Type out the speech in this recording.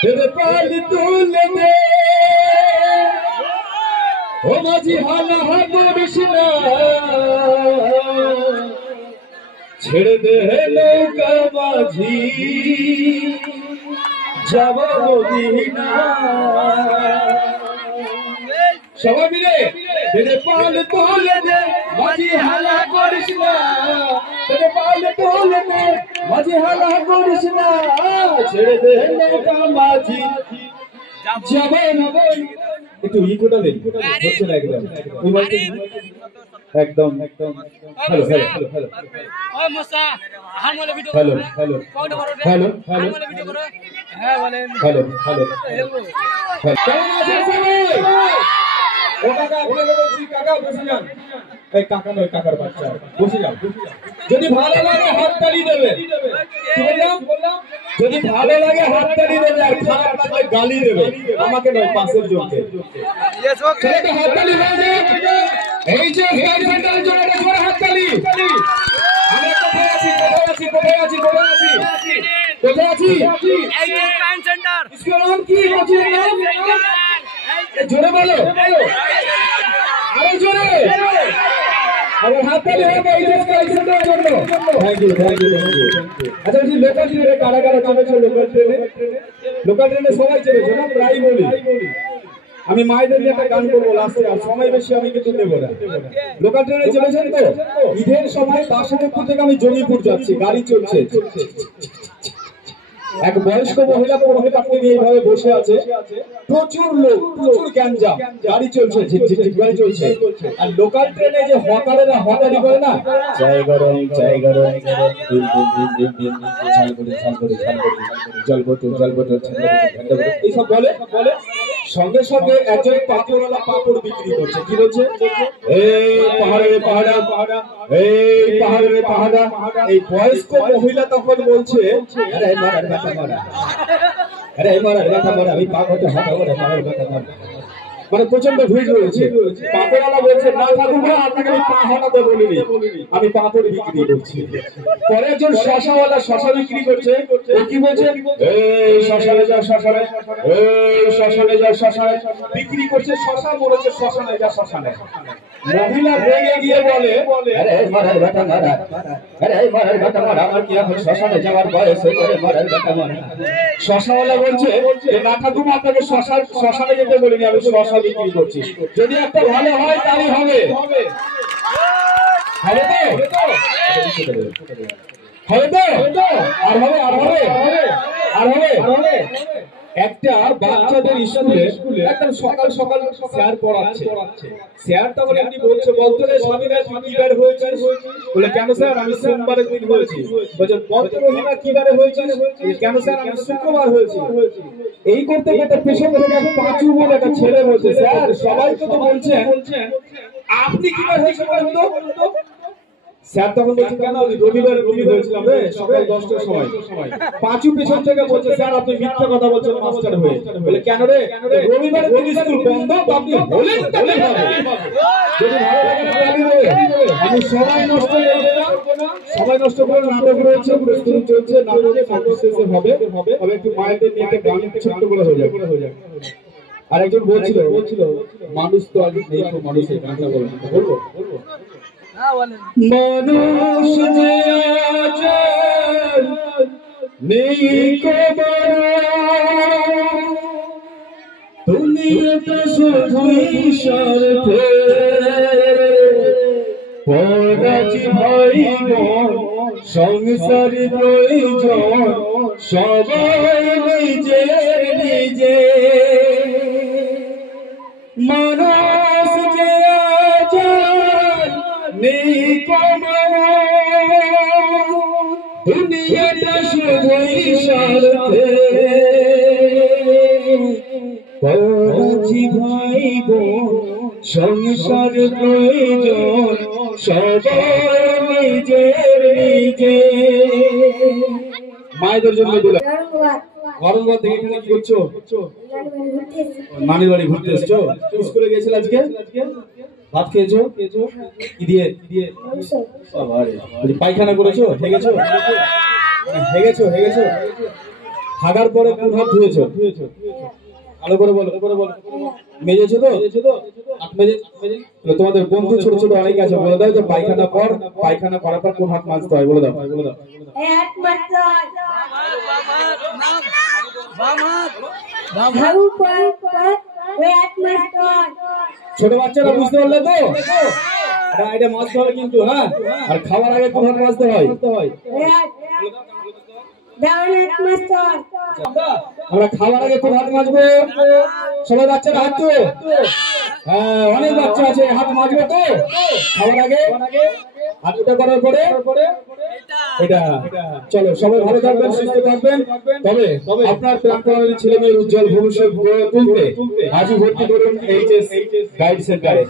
तेरे पाल तुले दे ओ माझी हाला हा कृष्णा ছেড়ে দে নৌকা মাঝি যাব মদিনা সবাই মিলে তেরে পাল তোলে দে মাঝি হালা করিস না তেরে পাল তোলে দে মাঝি হালা করিস না ছেড়ে দে নৌকা মাঝি যাব একটু ইকোটা দেন হচ্ছে না একদম একদম হ্যালো হ্যালো হ্যালো ও মুসা হামলে video hello hello hello hello video করো হ্যাঁ বলেন হ্যালো হ্যালো কেমন আছেন সবাই ও কাকা আপনাকে বলছি কাকা বসে যান এই কাকা নয় কাকার বাচ্চা বসে যাও যদি ভালো লাগে হাততালি দেবে কি বললাম যদি ভালো লাগে হাততালি দেবে আর খারাপ লাগলে গালি দেবে আমাকে নয় পাশের জনকে ছেলেটা হাততালি হয়ে যায় এই যে হেড সেন্টারের জন্য একবার হাততালি আমরা কোথায় আছি কোথায় আছি এই যে প্যান সেন্টার इसका नाम কি কোচিং নাম জোরে বলো আরে জোরে আরে হাততালি হবে এই যে সেন্টারের জন্য থ্যাংক ইউ আচ্ছা এই লোকাল ট্রেনে কারা চেপেছে লোকাল ট্রেনে সবাই চেপেছে না প্রায় বলি আমি মায়েদের নিয়ে একটা গান করবো লাস্টে আর সময় বেশি আমি কিন্তু দেবো না লোকাল ট্রেনে চেপেছেন তো ঈদের সময় বাসুদেবপুর থেকে আমি জঙ্গিপুর যাচ্ছি গাড়ি চলছে এক বয়স্ক মহিলা পরহিতাকে নিয়ে এইভাবে বসে আছে প্রচুর লোক প্রচুর গ্যাঞ্জাম গাড়ি চলছে ঝিকঝিক গাড়ি চলছে আর লোকাল ট্রেনে যে হকারেরা হকারি করে না চাই গরম জল বোতল এইসব বলে সঙ্গে সঙ্গে একজন পাপড়ওয়ালা পাপড় বিক্রি করছে কি বলছে এই পাহাড়া এই বয়স্ক মহিলা তখন বলছে আরে আমি পাপড়টা হটাবো না পাহাড়ের ব্যথা মারা মানে প্রচন্ড ভিড় রয়েছে পাপড়ওয়ালা বলছে না ঠাকুররা আপনাকে আমি পা হটাতে বলিনি আমি পাপড় বিক্রি করছি পরে একজন শশাওয়ালা শশা বিক্রি করছে ও কি বলছে এই শ্মশানে যা শ্মশানে বিক্রি করছে শশা বলেছে শ্মশানে যা শ্মশানে মহিলা রেগে গিয়ে বলে আরে মারার বেটা মারা আমার কি এখন শ্মশানে যাওয়ার বয়স হয়ে গেছে মারার বেটা মারা শশাওয়ালা বলছে না ঠাকুর আপনাকে শ্মশানে যেতে বলিনি আমি শশা বিক্রি করছি যদি একটা ভালো হয় তাই হবে হবে একটা বাচ্চাদের স্কুলে একদম সকাল স্যার পড়াচ্ছে স্যার তখন এমনি বলতো রে স্বামীরা কি বার হয়েছিস বলে কেন স্যার আমি সোমবারের দিন হয়েছি বলছে পত্রহীনা কি বারে হয়েছিস কেন স্যার আমি শুক্রবার হয়েছি এই করতে পেছন থেকে এক পাঁচু বলে একটা ছেলে বলছে স্যার সবাই তো বলছেন আপনি কি বার হয়েছে বলুন তো স্যার তখন বলছে কেন রবিবার হয়েছিলাম রে সকাল 10টার সময় পাঁচু পেছন থেকে বলছে স্যার আপনি মিথ্যা কথা বলছেন মাস্টার হয়ে বলে কেন রে রবিবার দিন স্কুল বন্ধ আপনি বলেন তবে হবে যদি ভালো লাগে না গালি দেবে আমি সময় নষ্ট করে নাটক রয়েছে প্রস্তুতি চলছে নাটকে শেষে হবে একটু মায়েদের নিয়ে একটা গান ছোট্ট করে হয়ে যাবে আর একজন বলছিল মানুষ তো আজ নেই মানুষ এই গানটা বলবো মানুষ যে আজ নেই তুমি তো শুধুই স্বার্থে পরাজি ভাই সংসার প্রয়োজন সবাই নিজে মানুষ যে আজ নেই দুনিয়াটা শুধুই স্বার্থে পরাজি ভাই সংসার প্রয়োজন সবাই নিজে মায়েদের জন্য দিলাম গরমবাদ থেকে এখানে কি করছো নানির বাড়ি ঘুরতে এসছো স্কুলে গেছিল আজকে ভাত খেয়েছো কি দিয়ে পায়খানা করেছো হেগেছো হাগার পরে কোন হাত ধুয়েছো? ভালো করে বলো। মেজেছো তো? হাত মেজে তোমাদের বন্ধু ছোট ছোট অনেক আছে, বলে দাও যে পায়খানা করার পর কোন হাত মাজতে হয়, বলে দাও। এক মাত্র ছোট বাচ্চারা বুঝতে পারলে তো? এটা মাজতে হবে কিন্তু, হ্যাঁ। আর খাওয়ার আগে কোন হাত মাজতে হয়? আমরা খাওয়ার আগে কোন হাত মাজবো? সবাই বাচ্চারা হাত তো? হ্যাঁ, অনেক বাচ্চা আছে, হাত মাজবে তো খাওয়ার আগে? হাতটা করার পরে এটা। চলো সবাই ভালো থাকবেন, সুস্থ থাকবেন। তবে আপনার প্রাক্তনের ছেলে মেয়ের উজ্জ্বল ভবিষ্যৎ গড়ে তুলতে আজই ভর্তি করুন এইচএস গাইড সেন্টারে।